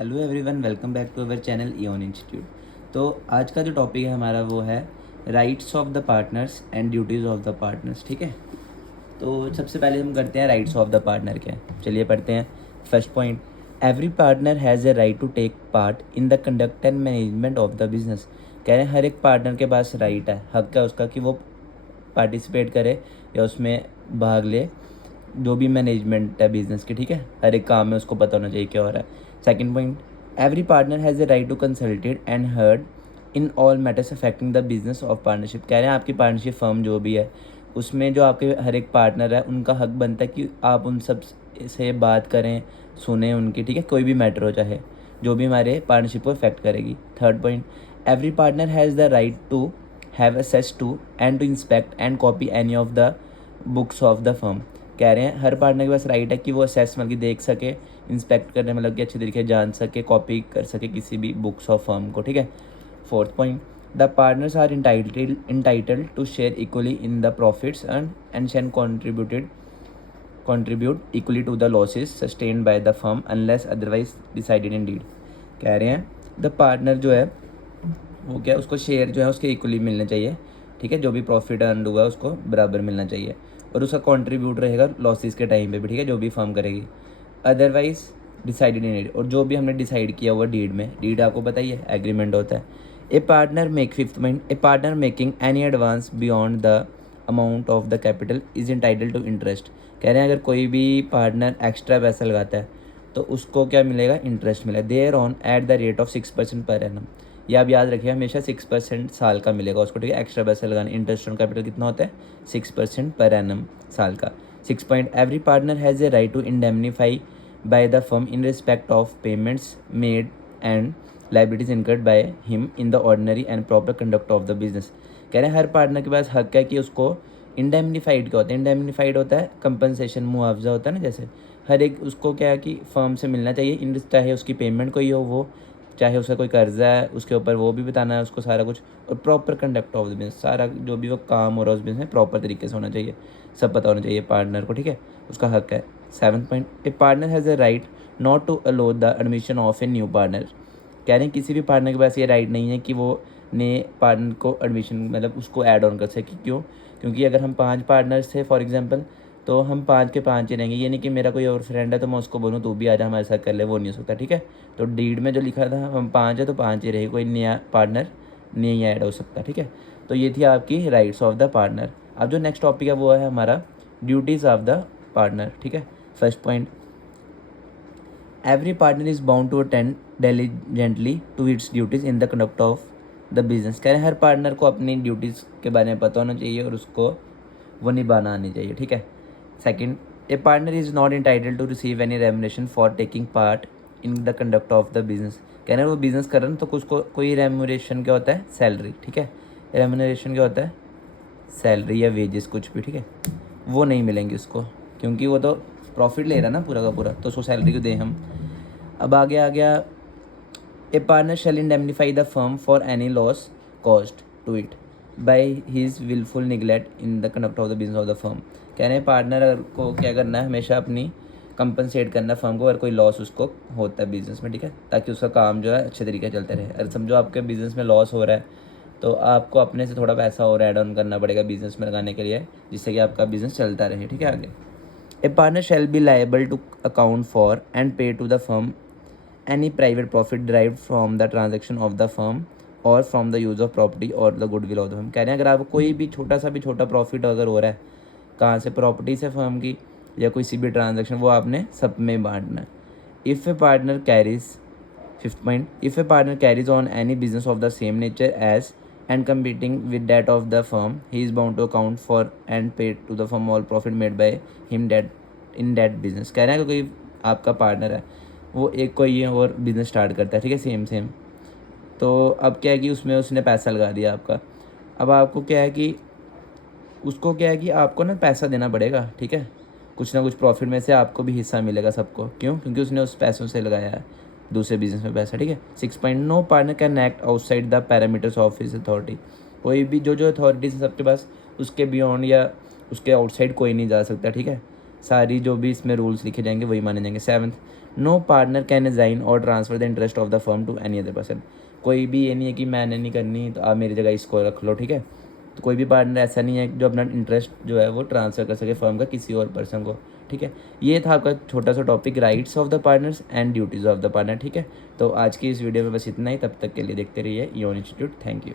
Hello everyone, welcome back to our channel इयन institute. तो आज का जो टॉपिक है हमारा वो है rights of the partners and duties of the partners. ठीक है, तो सबसे पहले हम करते हैं राइट्स ऑफ द पार्टनर क्या है। चलिए पढ़ते हैं। First point, every partner has a right to take part in the conduct and management of the business. कह रहे हैं हर एक पार्टनर के पास राइट है, हक है उसका कि वो पार्टिसिपेट करे या उसमें भाग ले, जो भी मैनेजमेंट है बिजनेस की। ठीक है, हर एक काम में उसको पता होना चाहिए क्या हो रहा है। Second point, every partner has a right to consulted and heard in all matters affecting the business of partnership. कह रहे हैं आपकी पार्टनरशिप फर्म जो भी है उसमें जो आपके हर एक पार्टनर है उनका हक बनता है कि आप उन सब से बात करें, सुने उनकी। ठीक है, कोई भी मैटर हो चाहे जो भी हमारे पार्टनरशिप को इफेक्ट करेगी। Third point, every partner has the right to have access to and to inspect and copy any of the books of the firm। कह रहे हैं हर पार्टनर के पास राइट है कि वो असेस मतलब कि देख सके, इंस्पेक्ट करने मतलब कि अच्छे तरीके जान सके, कॉपी कर सके किसी भी बुक्स ऑफ फर्म को। ठीक है। Fourth point, the partners are entitled to share equally in the profits and shall contribute equally to the losses sustained by the firm unless otherwise decided in deed। कह रहे हैं the partner जो है वो क्या उसको शेयर जो है उसके इक्वली मिलने चाहिए। ठीक है, जो भी प्रॉफिट अर्न हुआ उसको बराबर मिलना चाहिए और उसका कंट्रीब्यूट रहेगा लॉसेस के टाइम पे भी। ठीक है, जो भी फर्म करेगी अदरवाइज डिसाइडेड इन डीड, और जो भी हमने डिसाइड किया हुआ डीड में, डीड आपको पता ही है एग्रीमेंट होता है। A partner make fifth point, a partner making any advance beyond the amount of the capital is entitled to interest. कह रहे हैं अगर कोई भी पार्टनर एक्स्ट्रा पैसा लगाता है तो उसको क्या मिलेगा, इंटरेस्ट मिलेगा। Thereon at the rate of 6% per annum. ये आप याद रखिए हमेशा 6% साल का मिलेगा उसको। ठीक है, एक्स्ट्रा पैसा लगाना। इंटरेस्ट ऑन कैपिटल कितना होता है, 6% पर एनम साल का। 6 point, every partner has a right to indemnify by the firm in respect of payments made and liabilities incurred by him in the ordinary and proper conduct of the business. कह रहे हैं हर partner के पास हक है कि उसको indemnified क्या होता है, इंडेमनीफाइड होता है कंपनसेशन, मुआवजा होता है ना, जैसे हर एक उसको क्या है कि फर्म से मिलना चाहिए इन, चाहे उसकी पेमेंट कोई हो वो, चाहे उसका कोई कर्जा है उसके ऊपर वो भी बताना है उसको सारा कुछ, और proper conduct of the business, सारा जो भी वो काम हो रहा है उस बिजनेस में प्रॉपर तरीके से होना चाहिए, सब पता होना चाहिए पार्टनर को। ठीक है, उसका हक है। Seventh point, a partner has a right not to allow the admission of a new partner. कह रहे हैं किसी भी पार्टनर के पास ये राइट नहीं है कि वो नए पार्टनर को एडमिशन मतलब उसको ऐड ऑन कर सके। क्यों? क्योंकि अगर हम 5 पार्टनर्स थे फॉर एग्जांपल, तो हम 5 के 5 ही रहेंगे। ये नहीं कि मेरा कोई और फ्रेंड है तो मैं उसको बोलूँ तू भी आ जा हमारे साथ कर ले, वो नहीं हो सकता। ठीक है, तो डीड में जो लिखा था हम 5 है तो 5 ही रहे, कोई नया पार्टनर नहीं ऐड हो सकता। ठीक है, तो ये थी आपकी राइट्स ऑफ द पार्टनर। अब जो नेक्स्ट टॉपिक है वो है हमारा ड्यूटीज़ ऑफ द पार्टनर। ठीक है, first point, every partner is bound to attend diligently to its duties in the conduct of the business. कह रहे हैं हर पार्टनर को अपनी ड्यूटीज़ के बारे में पता होना चाहिए और उसको वो निभाना आनी चाहिए। ठीक है। Second, a partner is not entitle to receive any remuneration for taking part in the conduct of the business. कह रहे हैं वो बिजनेस कर रहे हैं तो कुछ को कोई रेमुनेशन क्या होता है, सैलरी। ठीक है, रेमुनेशन क्या होता है, सैलरी या वेजेस कुछ भी। ठीक है, वो नहीं मिलेंगे उसको क्योंकि वो तो प्रॉफिट ले रहा है ना पूरा का पूरा, तो उसको सैलरी क्यों दें हम। अब आगे आ गया, a partner shall indemnify the firm for any loss caused to it by his wilful neglect in the conduct of the business of the firm. कह रहे हैं पार्टनर को क्या करना है, हमेशा अपनी कंपनसेट करना फर्म को अगर कोई लॉस उसको होता है बिजनेस में। ठीक है, ताकि उसका काम जो है अच्छे तरीके से चलते रहे। अगर समझो आपके बिजनेस में लॉस हो रहा है तो आपको अपने से थोड़ा पैसा और ऐड ऑन करना पड़ेगा बिजनेस में लगाने के लिए, जिससे कि आपका बिजनेस चलता रहे। ठीक है, आगे, a partner shall be liable to account for and pay to the firm any private profit derived from the transaction of the firm or from the use of property or the goodwill of the firm। कह रहे हैं अगर आपको कोई भी छोटा profit अगर हो रहा है कहाँ से, प्रॉपर्टी से फर्म की या किसी भी ट्रांजेक्शन, वो आपने सब में बांटना है। If a partner carries, fifth point, if a partner carries on any business of the same nature as and competing with that of the firm, he is bound to account for and pay to the firm all profit made by him that in that business। कह रहे हैं कोई आपका partner है वो एक कोई और बिज़नेस स्टार्ट करता है। ठीक है, सेम तो अब क्या है कि उसमें उसने पैसा लगा दिया आपका। अब आपको क्या है कि उसको क्या है कि आपको ना पैसा देना पड़ेगा। ठीक है, कुछ ना कुछ प्रॉफिट में से आपको भी हिस्सा मिलेगा सबको। क्यों? क्योंकि उसने उस पैसों से लगाया है दूसरे बिजनेस में पैसा। ठीक है। 6 point, no partner can act outside the parameters of his authority. कोई भी जो अथॉरिटीज है सबके पास, उसके बियॉन्ड या उसके आउटसाइड कोई नहीं जा सकता। ठीक है, सारी जो भी इसमें रूल्स लिखे जाएंगे वही माने जाएंगे। 7th, no partner can resign or transfer the interest of the firm to any other person. कोई भी ये नहीं है कि मैंने नहीं करनी तो आप मेरी जगह इसको रख लो, ठीक है। तो कोई भी पार्टनर ऐसा नहीं है जो अपना इंटरेस्ट जो है वो ट्रांसफ़र कर सके फर्म का किसी और पर्सन को, ठीक है। ये था आपका छोटा सा topic, rights of the partners and duties of the partner, ठीक है। तो आज की इस वीडियो में बस इतना ही, तब तक के लिए देखते रहिए योन इंस्टीट्यूट। Thank you.